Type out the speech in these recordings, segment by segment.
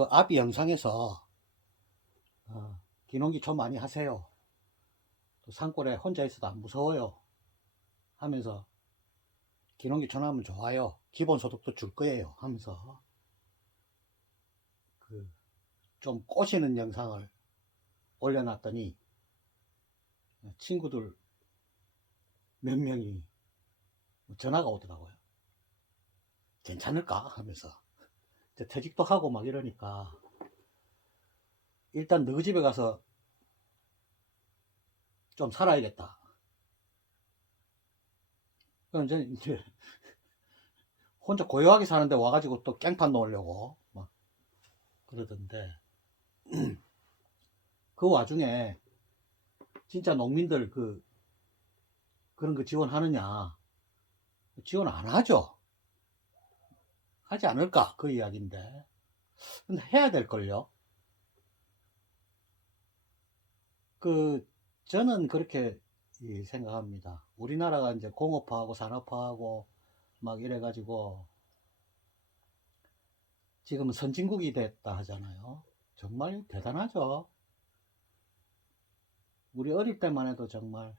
그 앞이 영상에서 기농기 좀 많이 하세요. 또 산골에 혼자 있어도 안 무서워요 하면서 기농기 전하면 좋아요. 기본소득도 줄 거예요 하면서 그 좀 꼬시는 영상을 올려놨더니 친구들 몇 명이 전화가 오더라고요. 괜찮을까 하면서 퇴직도 하고 막 이러니까 일단 너희 집에 가서 좀 살아야겠다. 그럼 이제 혼자 고요하게 사는데 와가지고 또 깽판 놓으려고 막 그러던데 그 와중에 진짜 농민들 그런 거 지원하느냐? 지원 안 하죠. 하지 않을까? 그 이야기인데. 근데 해야 될걸요? 저는 그렇게 생각합니다. 우리나라가 이제 공업화하고 산업화하고 막 이래가지고 지금은 선진국이 됐다 하잖아요. 정말 대단하죠. 우리 어릴 때만 해도 정말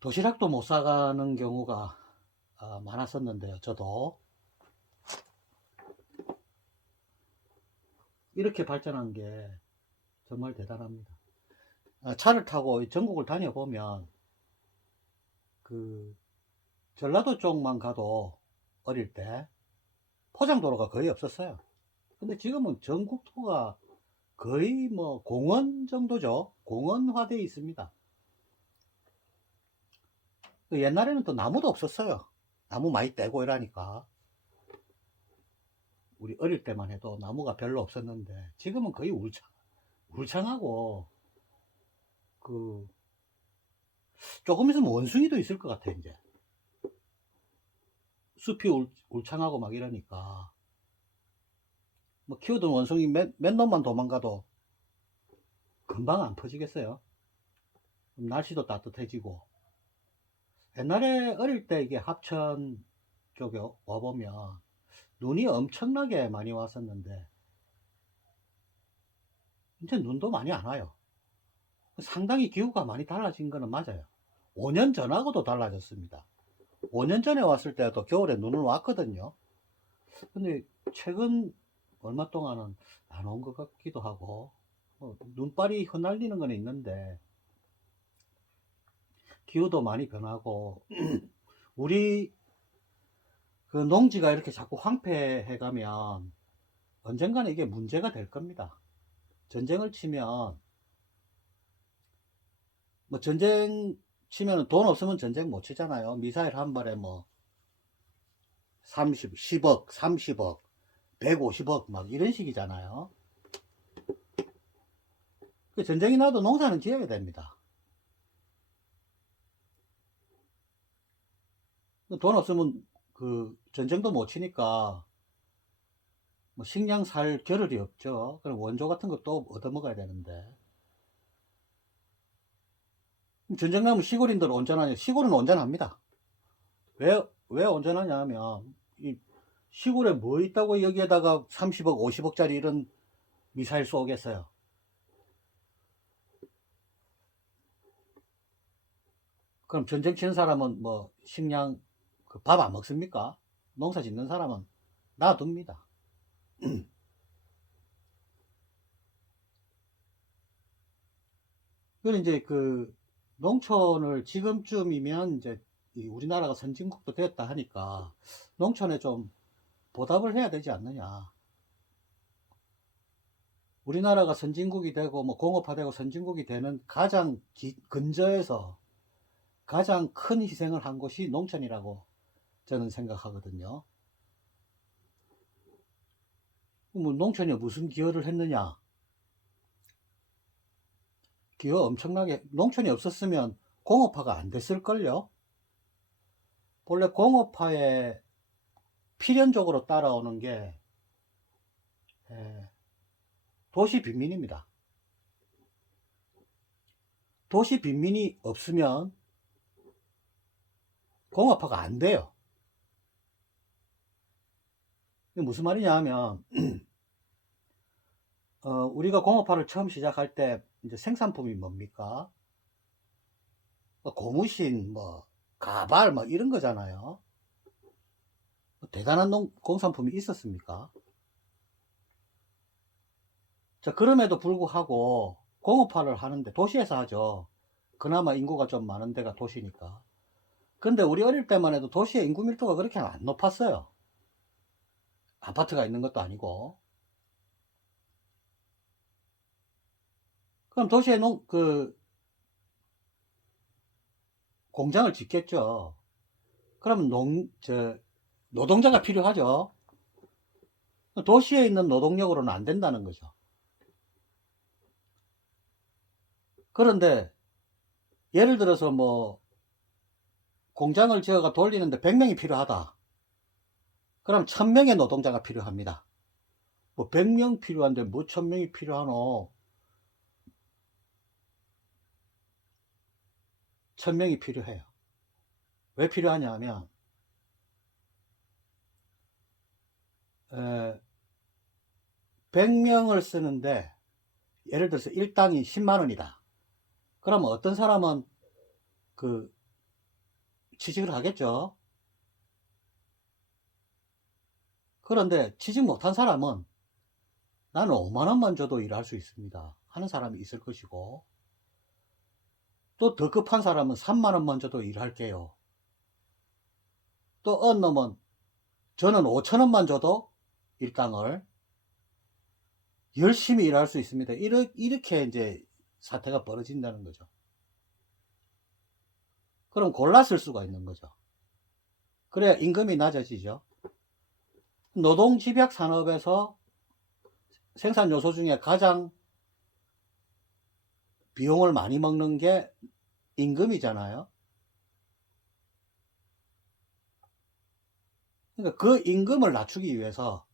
도시락도 못 사가는 경우가 많았었는데요. 저도 이렇게 발전한 게 정말 대단합니다. 차를 타고 전국을 다녀보면 그 전라도 쪽만 가도 어릴 때 포장도로가 거의 없었어요. 근데 지금은 전국토가 거의 뭐 공원 정도죠. 공원화되어 있습니다. 옛날에는 또 나무도 없었어요. 나무 많이 떼고 이러니까 우리 어릴 때만 해도 나무가 별로 없었는데 지금은 거의 울창하고 조금 있으면 원숭이도 있을 것 같아. 이제 숲이 울창하고 막 이러니까 뭐 키우던 원숭이 몇 놈만 도망가도 금방 안 퍼지겠어요. 날씨도 따뜻해지고 옛날에 어릴 때 이게 합천 쪽에 와보면 눈이 엄청나게 많이 왔었는데 이제 눈도 많이 안 와요. 상당히 기후가 많이 달라진 거는 맞아요. 5년 전하고도 달라졌습니다. 5년 전에 왔을 때도 겨울에 눈을 왔거든요. 근데 최근 얼마 동안은 안 온 것 같기도 하고 눈발이 흩날리는 건 있는데 기후도 많이 변하고 우리 그 농지가 이렇게 자꾸 황폐해 가면 언젠가는 이게 문제가 될 겁니다. 전쟁을 치면 뭐 전쟁 치면 돈 없으면 전쟁 못 치잖아요. 미사일 한 발에 뭐 10억, 30억, 150억 막 이런 식이잖아요. 전쟁이 나도 농사는 지어야 됩니다. 돈 없으면 전쟁도 못 치니까 뭐 식량 살 겨를이 없죠. 그럼 원조 같은 것도 얻어먹어야 되는데 전쟁 나면 시골인들 온전하냐? 시골은 온전합니다. 왜 온전하냐 하면 이 시골에 뭐 있다고 여기에다가 30억, 50억짜리 이런 미사일 쏘겠어요. 그럼 전쟁 치는 사람은 뭐 식량 밥 안 먹습니까? 농사 짓는 사람은 놔둡니다. 그건 이제 농촌을 지금쯤이면 이제 우리나라가 선진국도 됐다 하니까 농촌에 좀 보답을 해야 되지 않느냐. 우리나라가 선진국이 되고 뭐 공업화되고 선진국이 되는 가장 근저에서 가장 큰 희생을 한 곳이 농촌이라고 저는 생각하거든요. 뭐 농촌이 무슨 기여를 했느냐? 기여 엄청나게 농촌이 없었으면 공업화가 안 됐을걸요. 본래 공업화에 필연적으로 따라오는 게 도시 빈민입니다. 도시 빈민이 없으면 공업화가 안 돼요. 이게 무슨 말이냐 하면 우리가 공업화를 처음 시작할 때 이제 생산품이 뭡니까? 뭐 고무신, 뭐 가발, 뭐 이런 거잖아요. 뭐 대단한 공산품이 있었습니까? 자, 그럼에도 불구하고 공업화를 하는데 도시에서 하죠. 그나마 인구가 좀 많은 데가 도시니까. 근데 우리 어릴 때만 해도 도시의 인구 밀도가 그렇게 안 높았어요. 아파트가 있는 것도 아니고. 그럼 도시에 공장을 짓겠죠. 그러면 노동자가 필요하죠. 도시에 있는 노동력으로는 안 된다는 거죠. 그런데 예를 들어서 뭐 공장을 지어가 돌리는데 100명이 필요하다. 그럼 1000명의 노동자가 필요합니다. 뭐 100명 필요한데 뭐 1000명이 필요하노? 1000명이 필요해요. 왜 필요하냐 하면 100명을 쓰는데 예를 들어서 일당이 10만 원이다. 그러면 어떤 사람은 그 취직을 하겠죠. 그런데 취직 못한 사람은 나는 5만 원만 줘도 일할 수 있습니다 하는 사람이 있을 것이고, 또 더 급한 사람은 3만 원만 줘도 일할게요. 또 어느 놈은 저는 5천 원만 줘도 일당을 열심히 일할 수 있습니다. 이렇게 이제 사태가 벌어진다는 거죠. 그럼 골라 쓸 수가 있는 거죠. 그래야 임금이 낮아지죠. 노동집약 산업에서 생산 요소 중에 가장 비용을 많이 먹는 게 임금이잖아요. 그러니까 그 임금을 낮추기 위해서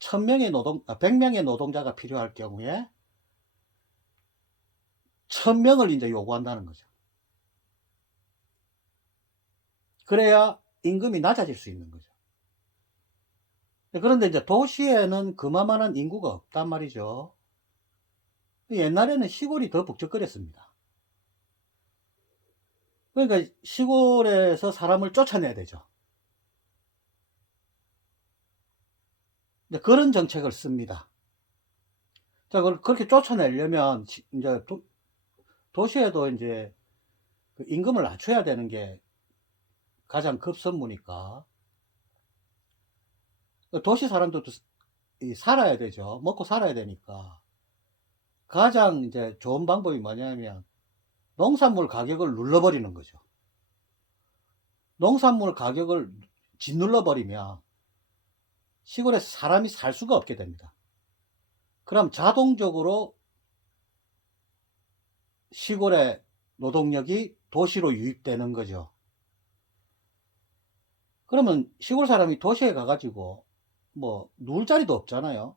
100명의 노동자가 필요할 경우에 1000명을 이제 요구한다는 거죠. 그래야 임금이 낮아질 수 있는 거죠. 그런데 이제 도시에는 그만한 인구가 없단 말이죠. 옛날에는 시골이 더 북적거렸습니다. 그러니까 시골에서 사람을 쫓아내야 되죠. 그런 정책을 씁니다. 자, 그렇게 쫓아내려면 이제 도시에도 이제 그 임금을 낮춰야 되는 게 가장 급선무니까. 도시 사람들도 살아야 되죠. 먹고 살아야 되니까. 가장 이제 좋은 방법이 뭐냐면 농산물 가격을 눌러버리는 거죠. 농산물 가격을 짓눌러 버리면 시골에 사람이 살 수가 없게 됩니다. 그럼 자동적으로 시골의 노동력이 도시로 유입되는 거죠. 그러면 시골 사람이 도시에 가가지고 뭐 누울 자리도 없잖아요.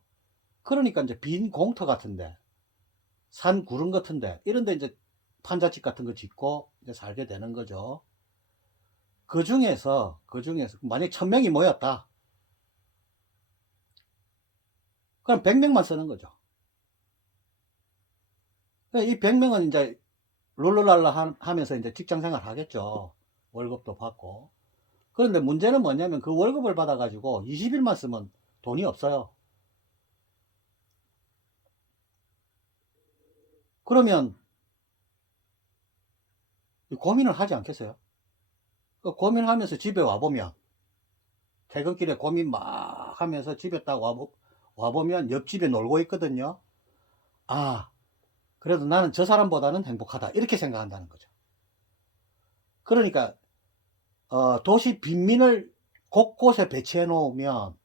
그러니까 이제 빈 공터 같은데, 산 구름 같은데 이런데 이제 판잣집 같은 거 짓고 이제 살게 되는 거죠. 그 중에서 만약 1000명이 모였다. 그럼 100명만 쓰는 거죠. 이 100명은 이제 룰루랄라 하면서 이제 직장 생활 하겠죠. 월급도 받고. 그런데 문제는 뭐냐면 그 월급을 받아가지고 20일만 쓰면 돈이 없어요. 그러면 고민을 하지 않겠어요? 그 고민하면서 집에 와보면, 퇴근길에 고민 막 하면서 집에 딱 와보면 옆집에 놀고 있거든요. 아, 그래도 나는 저 사람보다는 행복하다. 이렇게 생각한다는 거죠. 그러니까 도시 빈민을 곳곳에 배치해 놓으면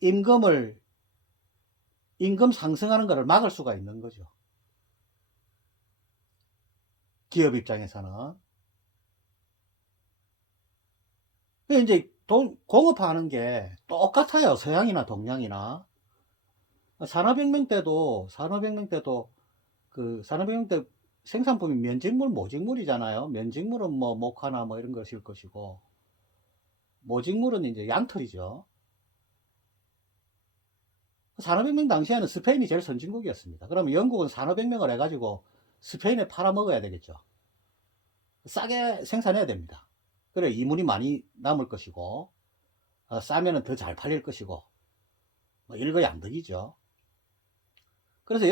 임금을 임금 상승하는 것을 막을 수가 있는 거죠. 기업 입장에서는. 이제 공업하는 게 똑같아요. 서양이나 동양이나. 산업혁명 때도 산업혁명 때 생산품이 면직물, 모직물이잖아요. 면직물은 뭐 목화나 뭐 이런 것일 것이고, 모직물은 이제 양털이죠. 산업혁명 당시에는 스페인이 제일 선진국이었습니다. 그러면 영국은 산업혁명을 해가지고 스페인에 팔아먹어야 되겠죠. 싸게 생산해야 됩니다. 그래 이문이 많이 남을 것이고 싸면은 더 잘 팔릴 것이고 뭐 일거양득이죠. 그래서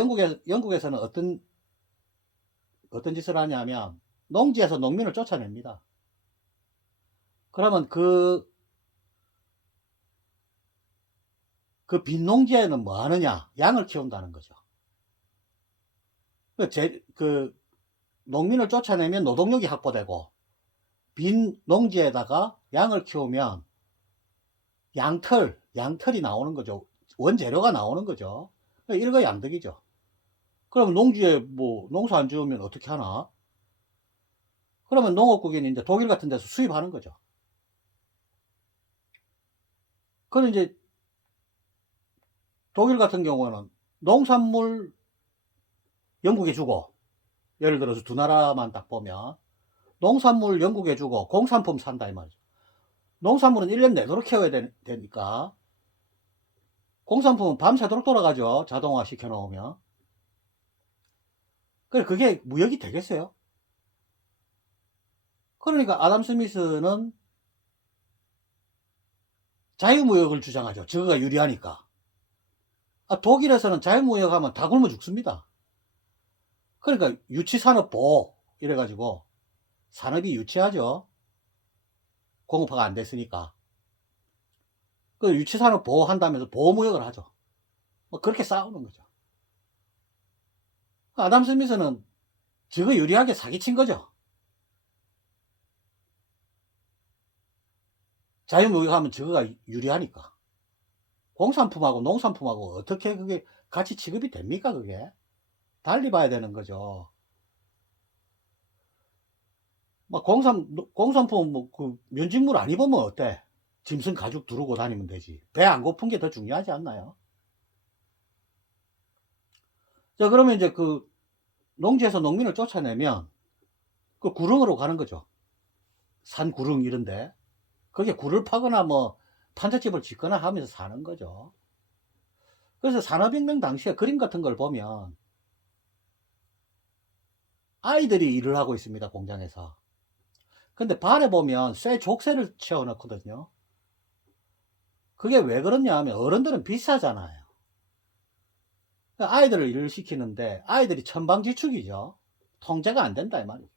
영국에서는 어떤 짓을 하냐면 농지에서 농민을 쫓아냅니다. 그러면 그 빈농지에는 뭐 하느냐? 양을 키운다는 거죠. 농민을 쫓아내면 노동력이 확보되고, 빈 농지에다가 양을 키우면 양털이 나오는 거죠. 원재료가 나오는 거죠. 일거양득이죠. 그럼 농지에 뭐 농사 안 지으면 어떻게 하나? 그러면 농업국에는 이제 독일 같은 데서 수입하는 거죠. 그럼 이제 독일 같은 경우는 농산물 영국에 주고, 예를 들어서 두 나라만 딱 보면 농산물 영국에 주고 공산품 산다 이 말이죠. 농산물은 1년 내도록 키워야 되니까 공산품은 밤새도록 돌아가죠. 자동화 시켜놓으면. 그게 무역이 되겠어요? 그러니까 아담 스미스는 자유무역을 주장하죠. 저거가 유리하니까. 독일에서는 자유무역하면 다 굶어 죽습니다. 그러니까 유치산업보호 이래가지고 산업이 유치하죠. 공업화가 안 됐으니까. 그 유치산업 보호한다면서 보호무역을 하죠. 뭐 그렇게 싸우는 거죠. 아담 스미스는 저거 유리하게 사기친 거죠. 자유무역하면 저거가 유리하니까. 공산품하고 농산품하고 어떻게 그게 같이 취급이 됩니까, 그게? 달리 봐야 되는 거죠. 뭐 공산품 면직물 안 입으면 어때? 짐승 가죽 두르고 다니면 되지. 배 안 고픈 게 더 중요하지 않나요? 자, 그러면 이제 농지에서 농민을 쫓아내면 그 구릉으로 가는 거죠. 산 구릉 이런데. 거기에 굴을 파거나 뭐 판잣집을 짓거나 하면서 사는 거죠. 그래서 산업혁명 당시에 그림 같은 걸 보면 아이들이 일을 하고 있습니다, 공장에서. 근데 발에 보면 쇠 족쇄를 채워 넣거든요. 그게 왜 그러냐 하면 어른들은 비싸잖아요. 아이들을 일을 시키는데 아이들이 천방지축이죠. 통제가 안 된다 이 말이에요.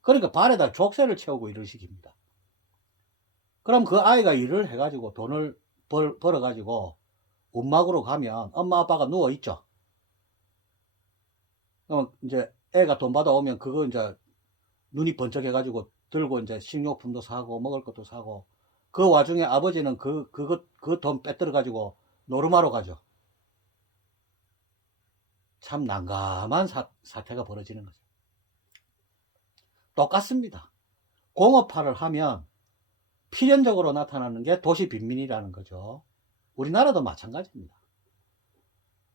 그러니까 발에다 족쇄를 채우고 일을 시킵니다. 그럼 그 아이가 일을 해가지고 돈을 벌어가지고 움막으로 가면 엄마 아빠가 누워있죠. 그럼 이제 애가 돈 받아오면 그거 이제 눈이 번쩍해가지고 들고 이제 식료품도 사고 먹을 것도 사고, 그 와중에 아버지는 그 돈 빼들어가지고 노름하러 가죠. 참 난감한 사태가 벌어지는 거죠. 똑같습니다. 공업화를 하면 필연적으로 나타나는 게 도시 빈민이라는 거죠. 우리나라도 마찬가지입니다.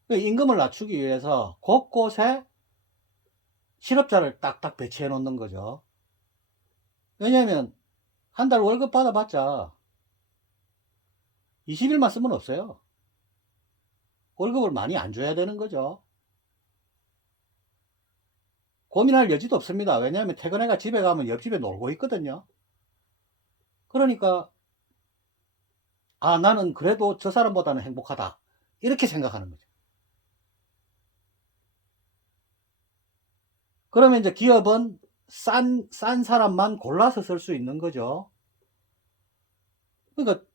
임금을 낮추기 위해서 곳곳에 실업자를 딱딱 배치해 놓는 거죠. 왜냐하면 한 달 월급 받아봤자 20일만 쓰면 없어요. 월급을 많이 안 줘야 되는 거죠. 고민할 여지도 없습니다. 왜냐하면 퇴근해가 집에 가면 옆집에 놀고 있거든요. 그러니까 나는 그래도 저 사람보다는 행복하다, 이렇게 생각하는 거죠. 그러면 이제 기업은 싼 사람만 골라서 쓸 수 있는 거죠. 그러니까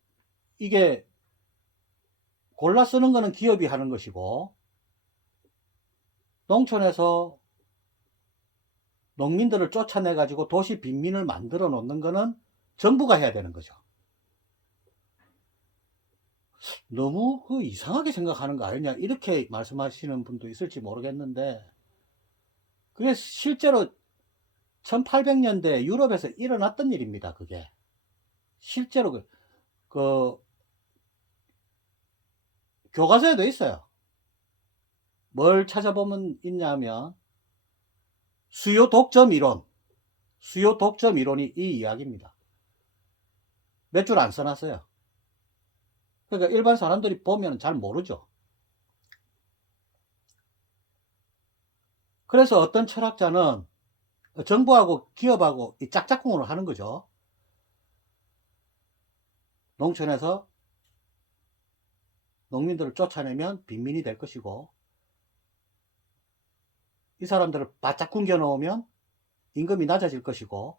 이게 골라 쓰는 거는 기업이 하는 것이고, 농촌에서 농민들을 쫓아내 가지고 도시 빈민을 만들어 놓는 거는 정부가 해야 되는 거죠. 너무 이상하게 생각하는 거 아니냐, 이렇게 말씀하시는 분도 있을지 모르겠는데, 그게 실제로 1800년대 유럽에서 일어났던 일입니다. 그게 실제로 그 교과서에도 있어요. 뭘 찾아보면 있냐면 수요 독점 이론이 이 이야기입니다. 몇 줄 안 써놨어요. 그러니까 일반 사람들이 보면 잘 모르죠. 그래서 어떤 철학자는 정부하고 기업하고 이 짝짝꿍으로 하는 거죠. 농촌에서 농민들을 쫓아내면 빈민이 될 것이고, 이 사람들을 바짝 굶겨 놓으면 임금이 낮아질 것이고,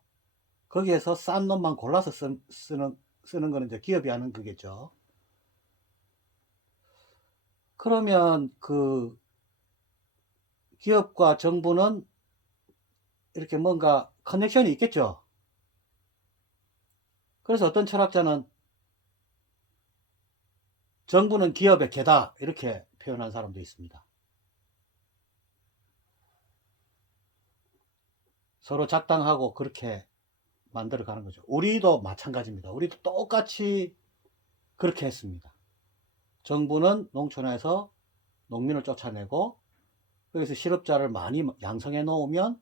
거기에서 싼 놈만 골라서 쓰는 거는 이제 기업이 하는 거겠죠. 그러면 그 기업과 정부는 이렇게 뭔가 커넥션이 있겠죠. 그래서 어떤 철학자는 정부는 기업의 개다 이렇게 표현한 사람도 있습니다. 서로 작당하고 그렇게 만들어 가는 거죠. 우리도 마찬가지입니다. 우리도 똑같이 그렇게 했습니다. 정부는 농촌에서 농민을 쫓아내고 여기서 실업자를 많이 양성해 놓으면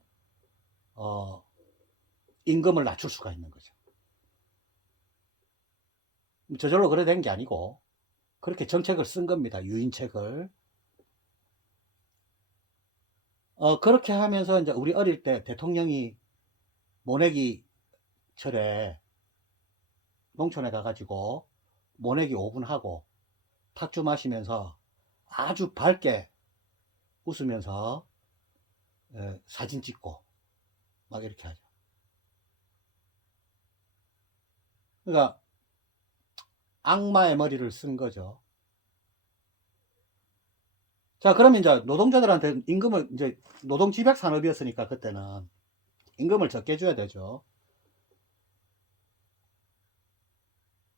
임금을 낮출 수가 있는 거죠. 저절로 그래 된 게 아니고 그렇게 정책을 쓴 겁니다. 유인책을. 그렇게 하면서 이제 우리 어릴 때 대통령이 모내기 철에 농촌에 가가지고 모내기 5분 하고 탁주 마시면서 아주 밝게 웃으면서 사진 찍고 막 이렇게 하죠. 그러니까 악마의 머리를 쓴 거죠. 자, 그러면 이제 노동자들한테 임금을 이제 노동집약 산업이었으니까 그때는 임금을 적게 줘야 되죠.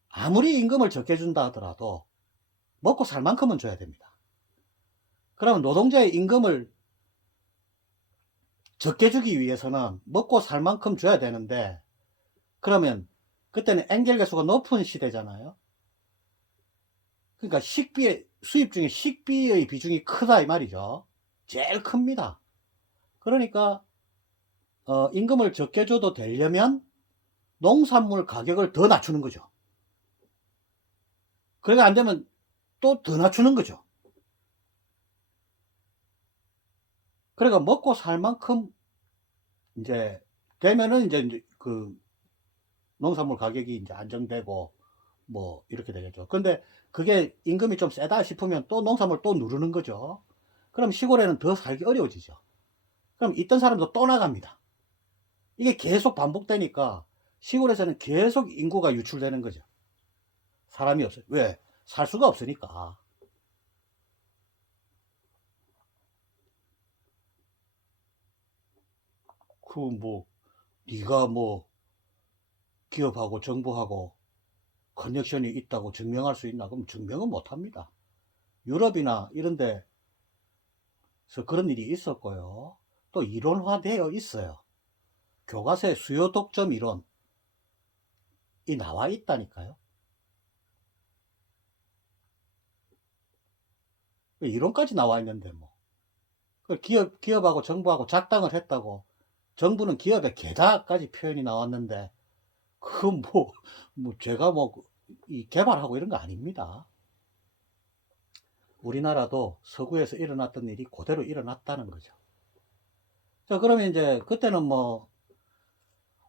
아무리 임금을 적게 준다 하더라도 먹고 살 만큼은 줘야 됩니다. 그러면 노동자의 임금을 적게 주기 위해서는 먹고 살 만큼 줘야 되는데, 그러면 그때는 엔겔계수가 높은 시대잖아요. 그러니까 식비, 수입 중에 식비의 비중이 크다 이 말이죠. 제일 큽니다. 그러니까 임금을 적게 줘도 되려면 농산물 가격을 더 낮추는 거죠. 그러니까 안 되면 또 더 낮추는 거죠. 그러니까 먹고 살 만큼 이제 되면은 이제 그 농산물 가격이 이제 안정되고 뭐 이렇게 되겠죠. 근데 그게 임금이 좀 세다 싶으면 또 농산물 또 누르는 거죠. 그럼 시골에는 더 살기 어려워지죠. 그럼 있던 사람도 또 나갑니다. 이게 계속 반복되니까 시골에서는 계속 인구가 유출되는 거죠. 사람이 없어요. 왜? 살 수가 없으니까. 그 뭐 네가 뭐 기업하고 정부하고 커넥션이 있다고 증명할 수 있나? 그럼 증명은 못 합니다. 유럽이나 이런 데서 그런 일이 있었고요. 또 이론화되어 있어요. 교과서에 수요 독점 이론이 나와 있다니까요. 이론까지 나와 있는데 뭐. 기업하고 정부하고 작당을 했다고 정부는 기업의 개다까지 표현이 나왔는데 그건 뭐 제가 이 개발하고 이런 거 아닙니다. 우리나라도 서구에서 일어났던 일이 그대로 일어났다는 거죠. 자, 그러면 이제 그때는 뭐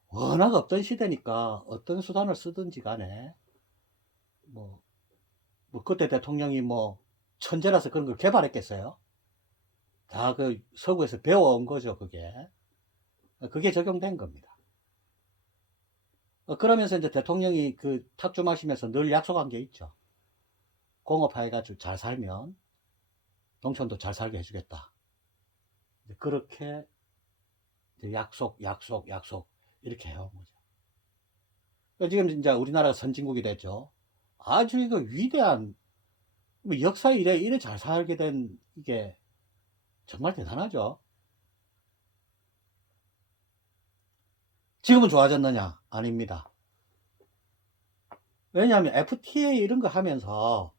워낙 없던 시대니까 어떤 수단을 쓰든지 간에 뭐 그때 대통령이 뭐 천재라서 그런 걸 개발했겠어요? 다 그 서구에서 배워온 거죠, 그게 적용된 겁니다. 그러면서 이제 대통령이 그 탁주 마시면서 늘 약속한 게 있죠. 공업화해가지고 잘 살면 농촌도 잘 살게 해주겠다. 그렇게 약속 이렇게 해온 거죠. 지금 이제 우리나라가 선진국이 됐죠. 아주 이거 위대한 역사 이래 잘 살게 된 이게 정말 대단하죠. 지금은 좋아졌느냐? 아닙니다. 왜냐하면 FTA 이런 거 하면서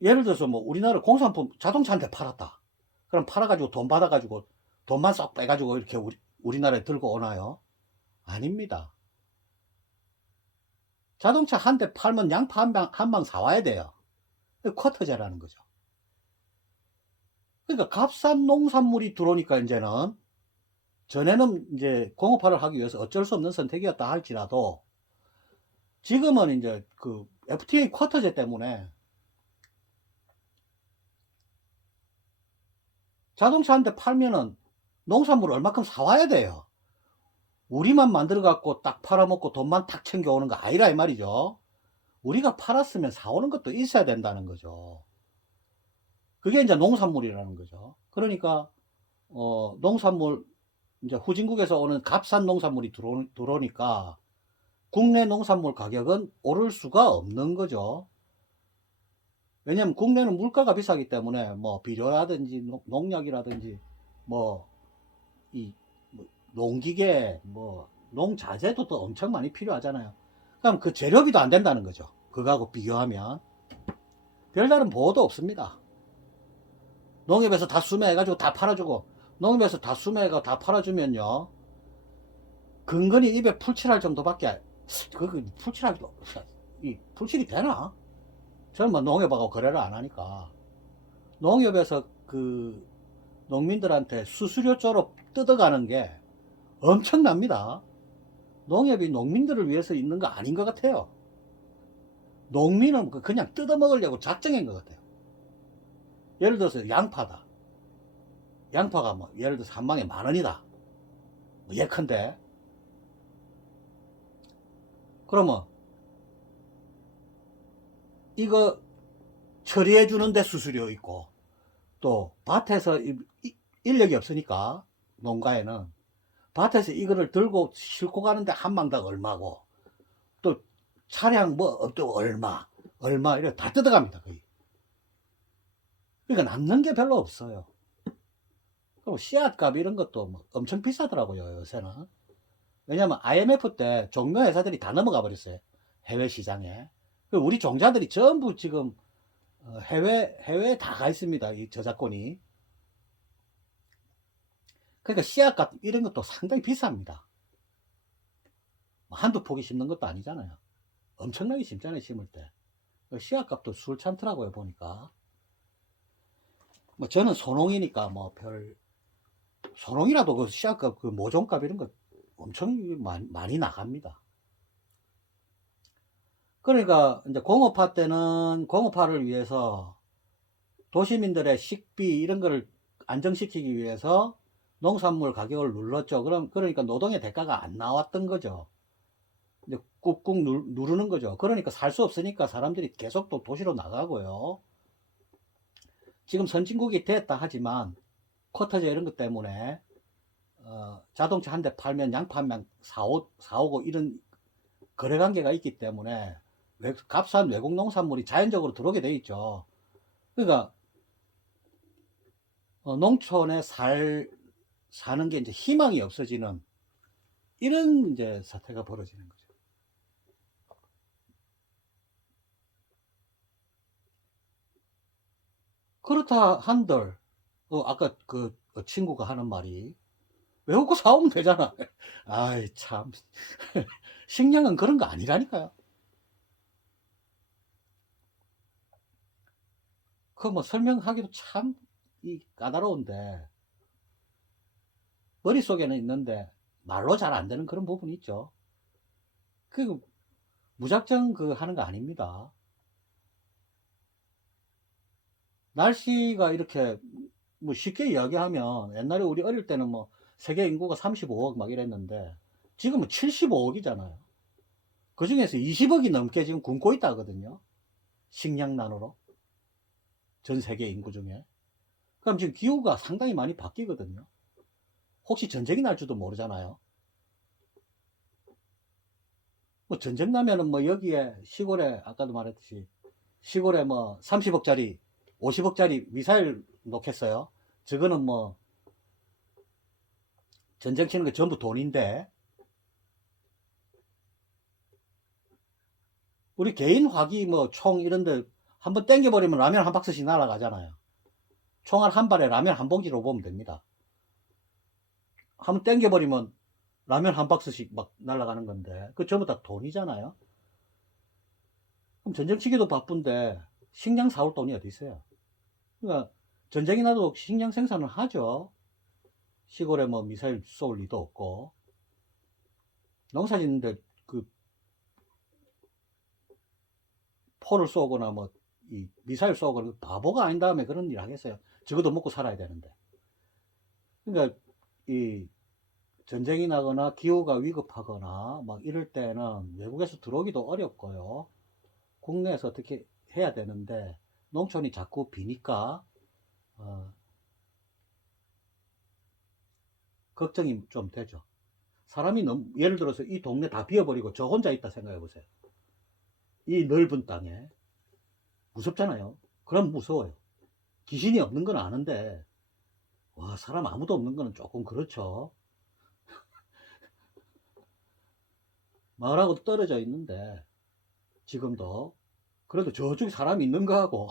예를 들어서 뭐 우리나라 공산품 자동차 한 대 팔았다. 그럼 팔아가지고 돈 받아가지고 돈만 쏙 빼가지고 이렇게 우리나라에 들고 오나요? 아닙니다. 자동차 한 대 팔면 양파 한 방 사와야 돼요. 쿼터제라는 거죠. 그러니까 값싼 농산물이 들어오니까 이제는, 전에는 이제 공업화를 하기 위해서 어쩔 수 없는 선택이었다 할지라도 지금은 이제 그 FTA 쿼터제 때문에 자동차 한 대 팔면은 농산물을 얼마큼 사와야 돼요. 우리만 만들어 갖고 딱 팔아먹고 돈만 탁 챙겨오는 거 아니라 이 말이죠. 우리가 팔았으면 사오는 것도 있어야 된다는 거죠. 그게 이제 농산물이라는 거죠. 그러니까 농산물, 이제 후진국에서 오는 값싼 농산물이 들어오니까 국내 농산물 가격은 오를 수가 없는 거죠. 왜냐면 국내는 물가가 비싸기 때문에 뭐 비료라든지 농약이라든지 뭐 이 농기계, 뭐 농자재도 또 엄청 많이 필요하잖아요. 그럼 그 재료비도 안 된다는 거죠. 그거하고 비교하면 별다른 보호도 없습니다. 농협에서 다 수매해가지고 다 팔아주고, 농협에서 다 수매해가 다 팔아주면요, 근근히 입에 풀칠할 정도밖에, 풀칠하기도, 이 풀칠이 되나? 저는 뭐 농협하고 거래를 안 하니까. 농협에서 그 농민들한테 수수료 쪽으로 뜯어가는 게 엄청납니다. 농협이 농민들을 위해서 있는 거 아닌 것 같아요. 농민은 그냥 뜯어먹으려고 작정한 것 같아요. 예를 들어서 양파다. 양파가 뭐 예를 들어서 한 방에 10,000원이다. 뭐 예컨대. 그러면 이거 처리해 주는데 수수료 있고, 또 밭에서 인력이 없으니까 농가에는 밭에서 이거를 들고 싣고 가는데 한 망당 얼마고, 또 차량 뭐 또 얼마 이렇게 다 뜯어갑니다 거의. 그러니까 남는 게 별로 없어요. 그리고 씨앗값 이런 것도 뭐 엄청 비싸더라고요 요새는. 왜냐면 IMF 때 종묘 회사들이 다 넘어가 버렸어요, 해외 시장에. 우리 종자들이 전부 지금 해외에 다 가 있습니다, 이 저작권이. 그러니까 씨앗값 이런 것도 상당히 비쌉니다. 한두 포기 심는 것도 아니잖아요. 엄청나게 심잖아요, 심을 때. 씨앗값도 술찮더라고요 보니까. 뭐 저는 소농이니까 뭐 소농이라도 그 씨앗값, 그 모종값 이런 거 엄청 많이 나갑니다. 그러니까 이제 공업화 때는 공업화를 위해서 도시민들의 식비 이런 거를 안정시키기 위해서 농산물 가격을 눌렀죠. 그러니까 노동의 대가가 안 나왔던 거죠. 이제 꾹꾹 누르는 거죠. 그러니까 살 수 없으니까 사람들이 계속 또 도시로 나가고요. 지금 선진국이 됐다 하지만 쿼터제 이런 것 때문에 자동차 한 대 팔면 양파 한 명 사오고 이런 거래 관계가 있기 때문에 값싼 외국 농산물이 자연적으로 들어오게 돼 있죠. 그러니까 농촌에 사는 게 이제 희망이 없어지는 이런 이제 사태가 벌어지는 거죠. 그렇다 한들 아까 그 친구가 하는 말이 외우고 사오면 되잖아. 아이 참. 식량은 그런 거 아니라니까요. 그 뭐 설명하기도 참 까다로운데 머릿속에는 있는데 말로 잘 안 되는 그런 부분이 있죠. 그 무작정 하는 거 아닙니다. 날씨가 이렇게 뭐 쉽게 이야기하면 옛날에 우리 어릴 때는 뭐 세계 인구가 35억 막 이랬는데 지금은 75억이잖아요. 그 중에서 20억이 넘게 지금 굶고 있다 하거든요. 식량난으로. 전 세계 인구 중에. 그럼 지금 기후가 상당히 많이 바뀌거든요. 혹시 전쟁이 날 줄도 모르잖아요. 뭐 전쟁 나면은 뭐 여기에 시골에 아까도 말했듯이 시골에 뭐 30억짜리 50억짜리 미사일 놓겠어요. 저거는 뭐 전쟁 치는 게 전부 돈인데 우리 개인 화기 뭐 총 이런데 한번 땡겨버리면 라면 한 박스씩 날아가잖아요. 총알 한 발에 라면 한 봉지로 보면 됩니다. 한번 땡겨버리면 라면 한 박스씩 막 날아가는 건데 그 전부 다 돈이잖아요. 그럼 전쟁치기도 바쁜데 식량 사올 돈이 어디 있어요? 그러니까 전쟁이 나도 식량 생산을 하죠. 시골에 뭐 미사일 쏠 리도 없고. 농사 짓는데 그 포를 쏘거나 뭐 이 미사일 쏘거나 바보가 아닌 다음에 그런 일 하겠어요. 적어도 먹고 살아야 되는데. 그러니까 이 전쟁이 나거나 기후가 위급하거나 막 이럴 때는 외국에서 들어오기도 어렵고요. 국내에서 어떻게 해야 되는데 농촌이 자꾸 비니까 걱정이 좀 되죠. 사람이 너무, 예를 들어서 이 동네 다 비워버리고 저 혼자 있다 생각해 보세요. 이 넓은 땅에. 무섭잖아요. 그럼 무서워요. 귀신이 없는 건 아는데, 와, 사람 아무도 없는 거는 조금 그렇죠. 마을하고 떨어져 있는데, 지금도. 그래도 저쪽에 사람이 있는 거하고,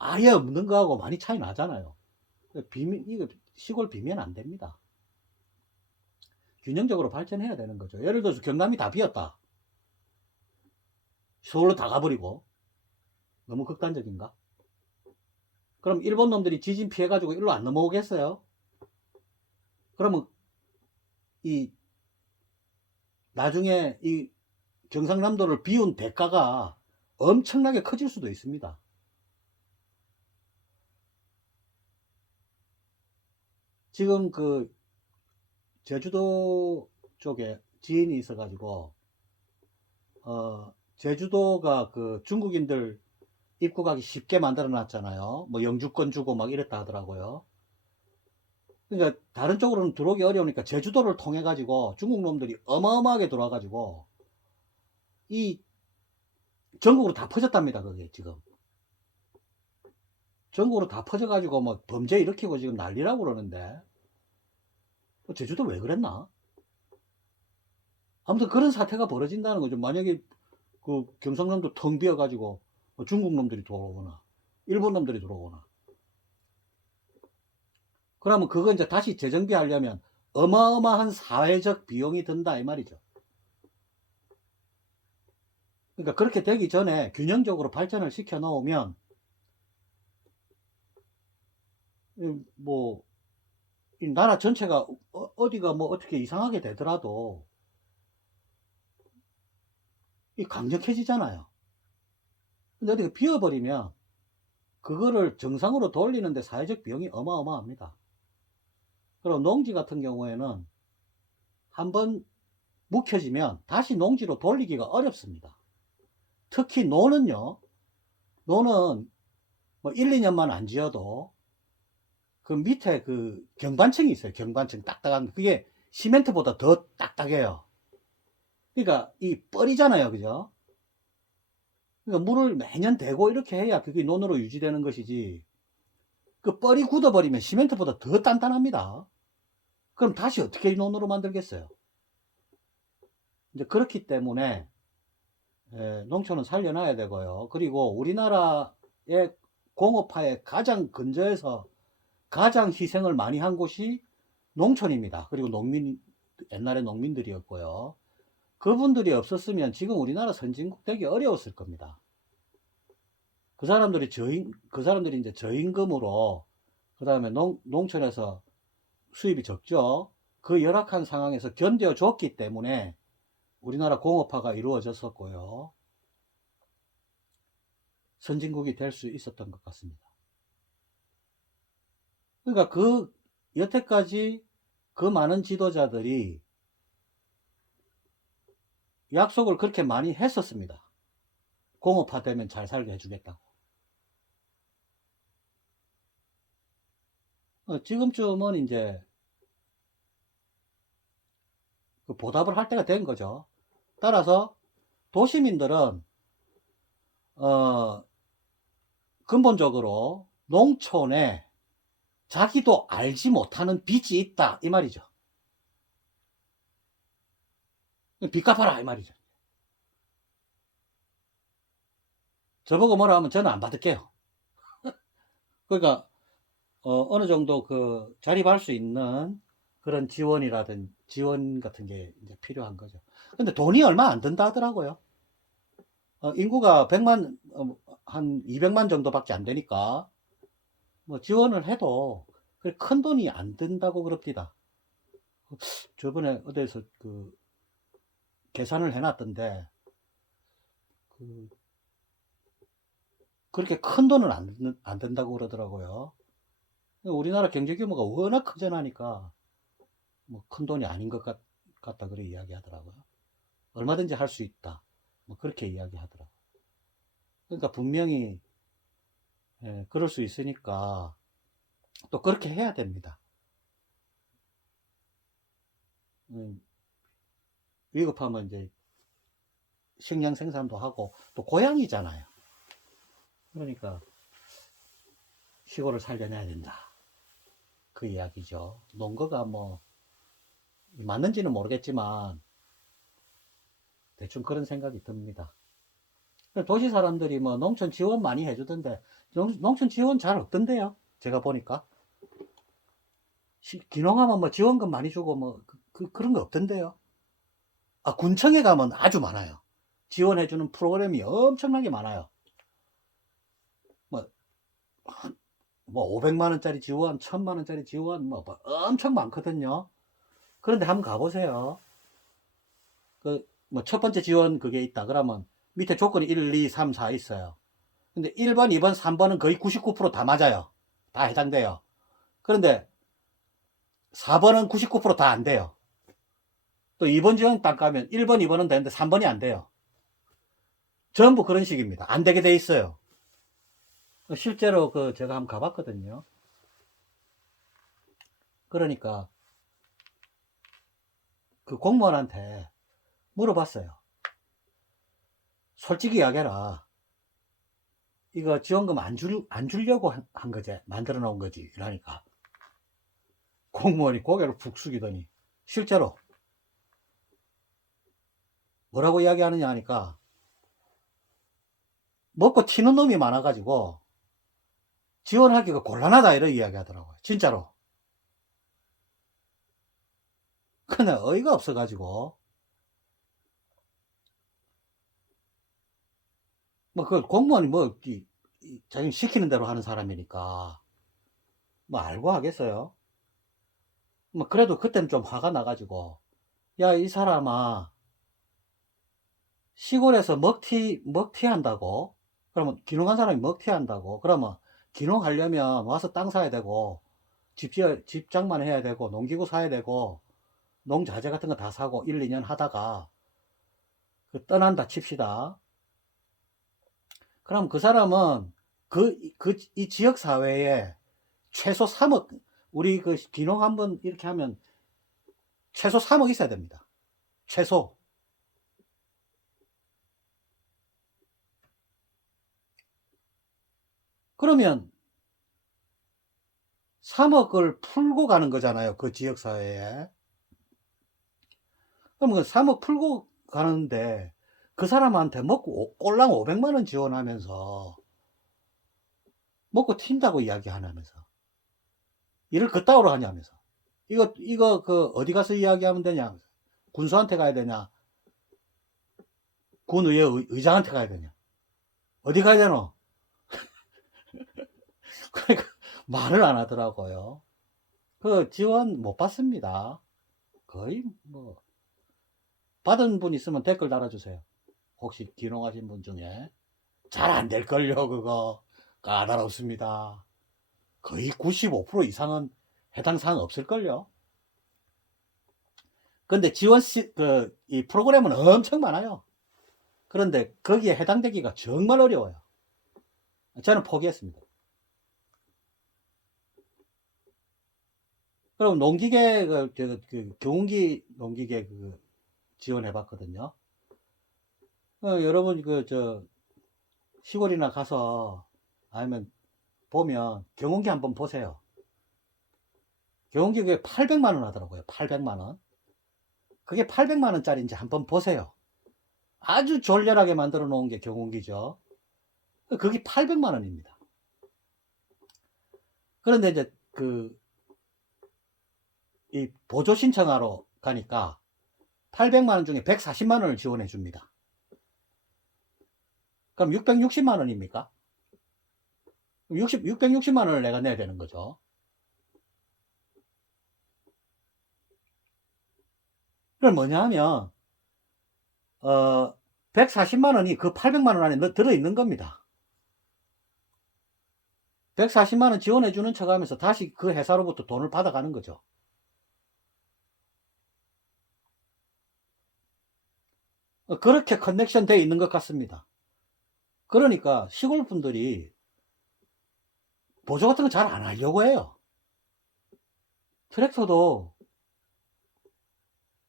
아예 없는 거하고 많이 차이 나잖아요. 이거 시골 비면 안 됩니다. 균형적으로 발전해야 되는 거죠. 예를 들어서 경남이 다 비었다. 서울로 다 가버리고. 너무 극단적인가? 그럼 일본 놈들이 지진 피해가지고 일로 안 넘어오겠어요? 그러면 이 나중에 이 경상남도를 비운 대가가 엄청나게 커질 수도 있습니다. 지금 그 제주도 쪽에 지인이 있어가지고 제주도가 그 중국인들 입국하기 쉽게 만들어 놨잖아요. 뭐 영주권 주고 막 이랬다 하더라고요. 그러니까 다른 쪽으로는 들어오기 어려우니까 제주도를 통해 가지고 중국 놈들이 어마어마하게 들어와 가지고 이 전국으로 다 퍼졌답니다. 그게 지금 전국으로 다 퍼져 가지고 뭐 범죄 일으키고 지금 난리라고 그러는데 제주도 왜 그랬나? 아무튼 그런 사태가 벌어진다는 거죠. 만약에 그 경상남도 텅 비어 가지고 중국 놈들이 들어오거나 일본 놈들이 들어오거나 그러면 그거 이제 다시 재정비하려면 어마어마한 사회적 비용이 든다 이 말이죠. 그러니까 그렇게 되기 전에 균형적으로 발전을 시켜 놓으면 뭐 이 나라 전체가 어디가 뭐 어떻게 이상하게 되더라도 이 강력해지잖아요. 근데 어디가 비어버리면 그거를 정상으로 돌리는데 사회적 비용이 어마어마합니다. 그리고 농지 같은 경우에는 한번 묵혀지면 다시 농지로 돌리기가 어렵습니다. 특히 노는요. 노는 뭐 1, 2년만 안 지어도 그 밑에 그 경관층이 있어요. 경관층 딱딱한 그게 시멘트보다 더 딱딱해요. 그러니까 이 뻘이잖아요. 그죠? 그러니까 물을 매년 대고 이렇게 해야 그게 논으로 유지되는 것이지. 그 뻘이 굳어버리면 시멘트보다 더 단단합니다. 그럼 다시 어떻게 논으로 만들겠어요? 이제 그렇기 때문에 농촌은 살려놔야 되고요. 그리고 우리나라의 공업화에 가장 근저에서 가장 희생을 많이 한 곳이 농촌입니다. 그리고 옛날에 농민들이었고요. 그분들이 없었으면 지금 우리나라 선진국 되기 어려웠을 겁니다. 그 사람들이 이제 저임금으로, 그 다음에 농촌에서 수입이 적죠. 그 열악한 상황에서 견뎌줬기 때문에 우리나라 공업화가 이루어졌었고요. 선진국이 될 수 있었던 것 같습니다. 그러니까 여태까지 그 많은 지도자들이 약속을 그렇게 많이 했었습니다. 공업화 되면 잘 살게 해주겠다고. 지금쯤은 이제 그 보답을 할 때가 된 거죠. 따라서 도시민들은 근본적으로 농촌에 자기도 알지 못하는 빚이 있다 이 말이죠. 빚 갚아라 이 말이죠. 저보고 뭐라 하면 저는 안 받을게요. 그러니까 어느 정도 그 자립할 수 있는 그런 지원 같은 게 이제 필요한 거죠. 근데 돈이 얼마 안 든다 하더라고요. 인구가 100만, 한 200만 정도밖에 안 되니까, 뭐 지원을 해도 큰 돈이 안 든다고 그럽니다. 저번에 어디에서 계산을 해놨던데, 그, 그렇게 큰 돈은 안 든다고 그러더라고요. 우리나라 경제 규모가 워낙 크잖아니까, 뭐 큰 돈이 아닌 것 같다, 그렇게 이야기하더라고요. 얼마든지 할 수 있다. 뭐 그렇게 이야기하더라고요. 그러니까 분명히, 예, 그럴 수 있으니까 또 그렇게 해야 됩니다. 위급하면 이제 식량 생산도 하고 또 고향이잖아요. 그러니까 시골을 살려내야 된다. 그 이야기죠. 농거가 뭐 맞는지는 모르겠지만 대충 그런 생각이 듭니다. 도시 사람들이 뭐 농촌 지원 많이 해주던데 농촌 지원 잘 없던데요. 제가 보니까 기농하면 뭐 지원금 많이 주고 뭐 그런 거 없던데요. 군청에 가면 아주 많아요. 지원해주는 프로그램이 엄청나게 많아요. 뭐, 뭐 500만 원짜리 지원, 1000만 원짜리 지원 뭐 엄청 많거든요. 그런데 한번 가보세요. 뭐 첫 번째 지원 그게 있다 그러면 밑에 조건이 1, 2, 3, 4 있어요. 근데 1번, 2번, 3번은 거의 99%다 맞아요. 다 해당돼요. 그런데 4번은 99%다 안 돼요. 또 2번 지원 딱 가면 1번, 2번은 되는데 3번이 안 돼요. 전부 그런 식입니다. 안 되게 돼 있어요. 실제로 제가 한번 가봤거든요. 그러니까 그 공무원한테 물어봤어요. 솔직히 이야기해라. 이거 지원금 안 주려고 한 거지. 만들어 놓은 거지. 이러니까. 공무원이 고개를 푹 숙이더니, 실제로 뭐라고 이야기하느냐 하니까, 먹고 튀는 놈이 많아가지고, 지원하기가 곤란하다. 이런 이야기 하더라고요. 진짜로. 그냥 어이가 없어가지고, 뭐, 공무원이 뭐, 자기 시키는 대로 하는 사람이니까, 뭐, 알고 하겠어요? 뭐, 그래도 그때는 좀 화가 나가지고, 야, 이 사람아, 시골에서 먹튀 한다고? 그러면, 기농한 사람이 먹튀 한다고? 그러면, 기농하려면 와서 땅 사야 되고, 집 장만 해야 되고, 농기구 사야 되고, 농자재 같은 거 다 사고, 1, 2년 하다가, 떠난다 칩시다. 그럼 그 사람은, 이 지역 사회에 최소 3억, 우리 기농 한번 이렇게 하면, 최소 3억 있어야 됩니다. 최소. 그러면 3억을 풀고 가는 거잖아요. 그 지역사회에. 그럼 그 3억 풀고 가는데 그 사람한테 먹고 꼴랑 500만 원 지원하면서 먹고 튄다고 이야기하면서 일을 그따위로 하냐면서 이거 어디 가서 이야기하면 되냐, 군수한테 가야 되냐, 군의회 의장한테 가야 되냐, 어디 가야 되노? 그러니까 말을 안 하더라고요. 그 지원 못 받습니다. 거의 뭐 받은 분 있으면 댓글 달아주세요. 혹시 기농하신 분 중에 잘 안 될걸요. 그거 까다롭습니다. 거의 95% 이상은 해당 사항 없을걸요. 근데 이 프로그램은 엄청 많아요. 그런데 거기에 해당되기가 정말 어려워요. 저는 포기했습니다. 그럼 농기계 경운기 농기계 지원해 봤거든요. 여러분 시골이나 가서 아니면 보면 경운기 한번 보세요. 경운기 그게 800만 원 하더라고요. 800만 원. 그게 800만 원짜리인지 한번 보세요. 아주 졸렬하게 만들어 놓은 게 경운기죠. 그게 800만 원입니다. 그런데 이제 이 보조 신청하러 가니까 800만 원 중에 140만 원을 지원해 줍니다. 그럼 660만 원입니까? 660만 원을 내가 내야 되는 거죠. 그럼 뭐냐 하면, 140만 원이 그 800만 원 안에 들어있는 겁니다. 140만 원 지원해주는 척 하면서 다시 그 회사로부터 돈을 받아가는 거죠. 그렇게 커넥션 되어 있는 것 같습니다. 그러니까 시골 분들이 보조 같은 거 잘 안 하려고 해요. 트랙터도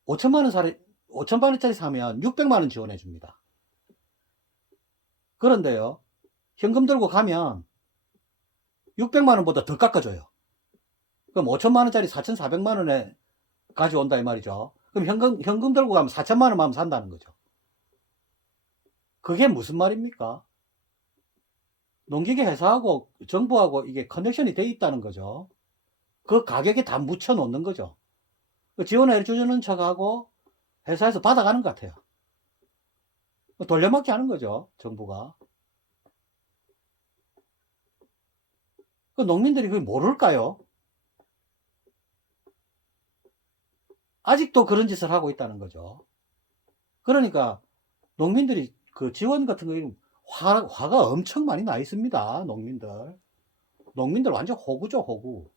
5천만 원짜리 사면 600만 원 지원해 줍니다. 그런데요, 현금 들고 가면 600만 원보다 더 깎아줘요. 그럼 5천만 원짜리 4,400만 원에 가져온다 이 말이죠. 그럼 현금 들고 가면 4천만 원만 산다는 거죠. 그게 무슨 말입니까? 농기계 회사하고 정부하고 이게 커넥션이 돼 있다는 거죠. 그 가격에 다 묻혀 놓는 거죠. 지원해 주는 척하고 회사에서 받아가는 것 같아요. 돌려막기 하는 거죠, 정부가. 농민들이 그걸 모를까요? 아직도 그런 짓을 하고 있다는 거죠. 그러니까 농민들이 그 지원 같은 거 화가 엄청 많이 나 있습니다. 농민들 완전 호구죠, 호구.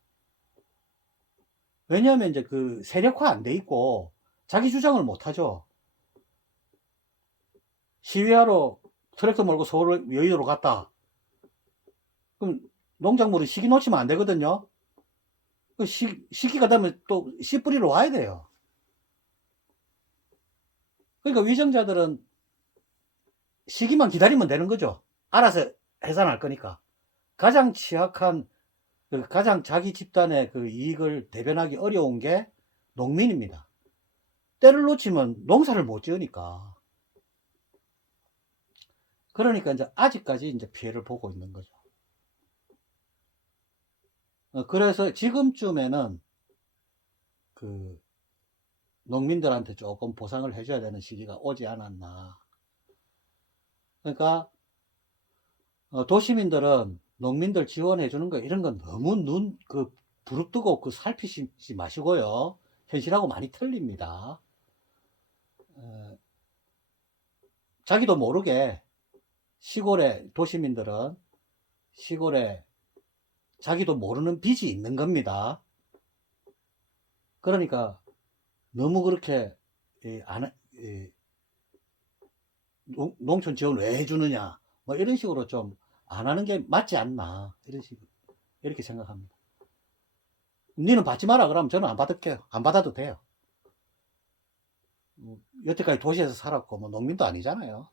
왜냐하면 이제 그 세력화 안 돼 있고 자기 주장을 못 하죠. 시위하러 트랙터 몰고 서울 여의도로 갔다. 그럼 농작물은 시기 놓치면 안 되거든요. 시기가 되면 또 씨 뿌리러 와야 돼요. 그러니까 위정자들은 시기만 기다리면 되는 거죠. 알아서 해산할 거니까. 가장 취약한, 가장 자기 집단의 그 이익을 대변하기 어려운 게 농민입니다. 때를 놓치면 농사를 못 지으니까. 그러니까 이제 아직까지 이제 피해를 보고 있는 거죠. 그래서 지금쯤에는 그 농민들한테 조금 보상을 해줘야 되는 시기가 오지 않았나. 그러니까 도시민들은 농민들 지원해 주는 거 이런 건 너무 부릅뜨고 살피지 마시고요. 현실하고 많이 틀립니다. 자기도 모르게 시골에 도시민들은 시골에 자기도 모르는 빚이 있는 겁니다. 그러니까 너무 그렇게 농촌 지원 왜 해주느냐 뭐 이런 식으로 좀 안 하는 게 맞지 않나 이렇게 생각합니다. 니는 받지 마라 그러면 저는 안 받을게요. 안 받아도 돼요. 여태까지 도시에서 살았고 뭐 농민도 아니잖아요.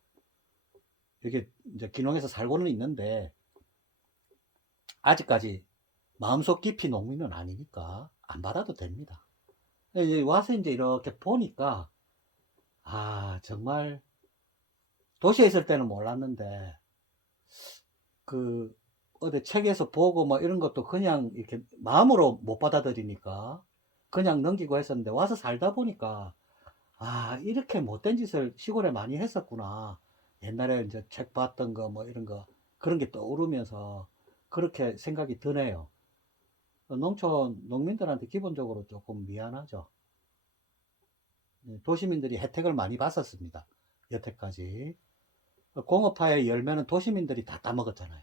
여기 이제 기농에서 살고는 있는데 아직까지 마음속 깊이 농민은 아니니까 안 받아도 됩니다. 이제 와서 이제 이렇게 보니까 정말 도시에 있을 때는 몰랐는데 어디 책에서 보고 뭐 이런 것도 그냥 이렇게 마음으로 못 받아들이니까 그냥 넘기고 했었는데 와서 살다 보니까 이렇게 못된 짓을 시골에 많이 했었구나. 옛날에 이제 책 봤던 거 뭐 이런 거 그런 게 떠오르면서 그렇게 생각이 드네요. 농촌 농민들한테 기본적으로 조금 미안하죠. 도시민들이 혜택을 많이 봤었습니다. 여태까지. 공업화의 열매는 도시민들이 다 따먹었잖아요.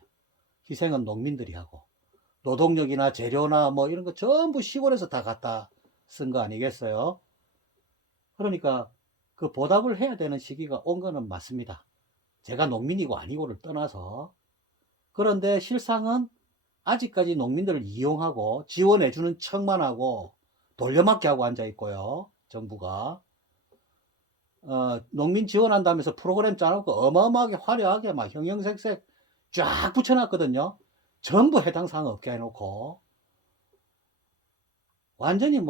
희생은 농민들이 하고. 노동력이나 재료나 뭐 이런 거 전부 시골에서 다 갖다 쓴 거 아니겠어요? 그러니까 그 보답을 해야 되는 시기가 온 거는 맞습니다. 제가 농민이고 아니고를 떠나서. 그런데 실상은 아직까지 농민들을 이용하고 지원해주는 척만 하고 돌려막기 하고 앉아 있고요. 정부가. 농민 지원한다면서 프로그램 짜놓고 어마어마하게 화려하게 막 형형색색 쫙 붙여놨거든요. 전부 해당 사항 없게 해놓고. 완전히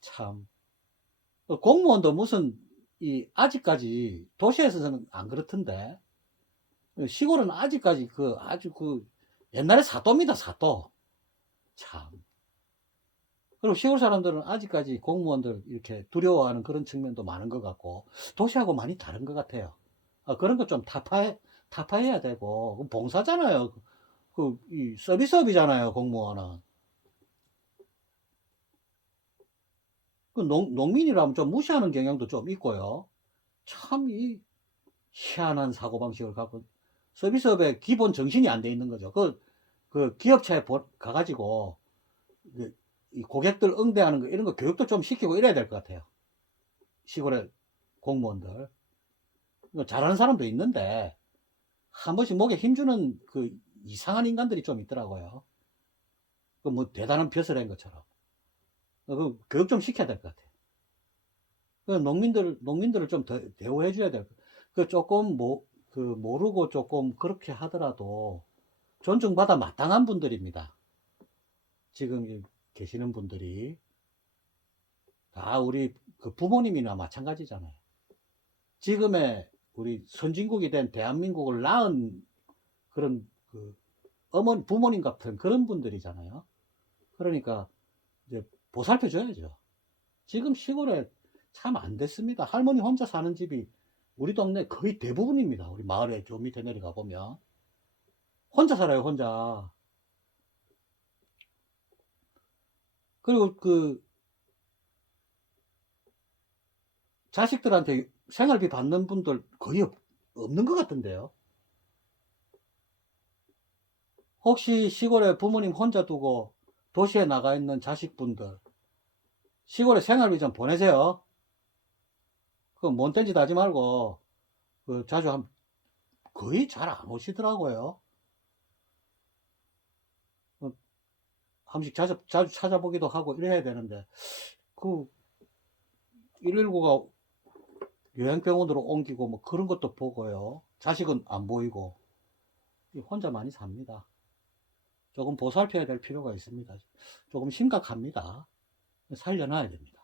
참. 공무원도 무슨, 아직까지 도시에서는 안 그렇던데. 시골은 아직까지 아주 옛날에 사또입니다, 사또. 참. 그리고 시골 사람들은 아직까지 공무원들 이렇게 두려워하는 그런 측면도 많은 것 같고, 도시하고 많이 다른 것 같아요. 그런 거 좀 타파해야 되고, 봉사잖아요. 이 서비스업이잖아요, 공무원은. 농민이라면 좀 무시하는 경향도 좀 있고요. 참, 희한한 사고방식을 갖고, 서비스업의 기본 정신이 안 돼 있는 거죠. 그 기업체에 가가지고, 이 고객들 응대하는 거, 이런 거 교육도 좀 시키고 이래야 될 것 같아요. 시골의 공무원들. 잘하는 사람도 있는데, 한 번씩 목에 힘주는 그 이상한 인간들이 좀 있더라고요. 그 뭐 대단한 벼슬인 것처럼. 그 교육 좀 시켜야 될 것 같아요. 그 농민들을 좀 더 대우해줘야 될 것 같아요. 그 조금 모르고 조금 그렇게 하더라도 존중받아 마땅한 분들입니다. 지금 계시는 분들이. 다 우리 그 부모님이나 마찬가지잖아요. 지금의 우리 선진국이 된 대한민국을 낳은 그런 부모님 같은 그런 분들이잖아요. 그러니까 이제 보살펴 줘야죠. 지금 시골에 참 안 됐습니다. 할머니 혼자 사는 집이 우리 동네 거의 대부분입니다. 우리 마을에 저 밑에 내려가 보면 혼자 살아요, 혼자. 그리고 자식들한테 생활비 받는 분들 거의 없는 것 같던데요. 혹시 시골에 부모님 혼자 두고 도시에 나가 있는 자식분들 시골에 생활비 좀 보내세요. 뭔 땐짓 하지 말고 자주 거의 잘 안 오시더라고요. 한 번씩 자주 찾아보기도 하고 이래야 되는데 119가 요양병원으로 옮기고 뭐 그런 것도 보고요. 자식은 안 보이고 혼자 많이 삽니다. 조금 보살펴야 될 필요가 있습니다. 조금 심각합니다. 살려놔야 됩니다.